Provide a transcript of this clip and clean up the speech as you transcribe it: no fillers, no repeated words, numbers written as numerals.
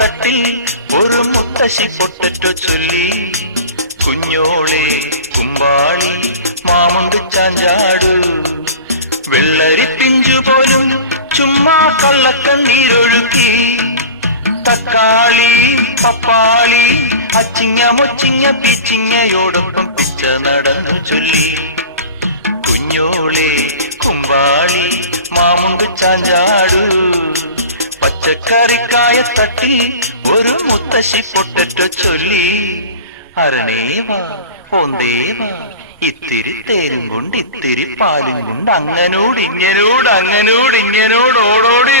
തട്ടിൽ ഒരു മുത്തശ്ശി പൊട്ടറ്റോ ചൊല്ലി. കുഞ്ഞോളെ കുമ്പാളി മാമുണ്ട് ചാഞ്ചാടു, വെള്ളരി പിഞ്ചു പോലും ചുമ്മാ കള്ളക്കണ്ണീരൊഴുക്കി. തക്കാളി പപ്പാളി അച്ചിങ്ങ മൊച്ചിങ്ങ പീച്ചിങ്ങയോടൊപ്പം പിച്ച നടന്നു ചൊല്ലി. കുഞ്ഞോളെ കുമ്പാളി മാമുണ്ട് ചാഞ്ചാടു, പച്ചക്കറിക്കായ തട്ടി ഒരു മുത്തശ്ശി പൊട്ടറ്റോ ചൊല്ലി. അരണേവാ ഓന്തേവാ ഇത്തിരി തേനും കൊണ്ട് ഇത്തിരി പാലും കൊണ്ട് അങ്ങനോട് ഇങ്ങനോട് ഓടോടി